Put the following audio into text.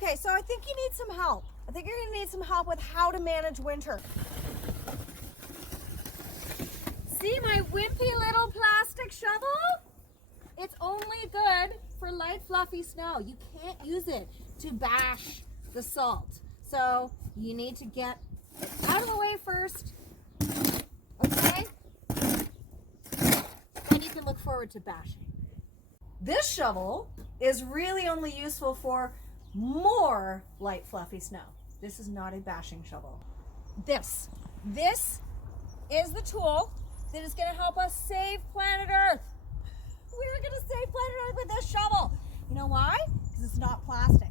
Okay, so I think you need some help. I think you're gonna need some help with how to manage winter. See my wimpy little plastic shovel? It's only good for light fluffy snow. You can't use it to bash the salt. So you need to get out of the way first, okay? Then you can look forward to bashing. This shovel is really only useful for more light fluffy snow. This is not a bashing shovel. This is the tool that is going to help us save planet Earth. We're going to save planet Earth with this shovel. You know why? Because it's not plastic.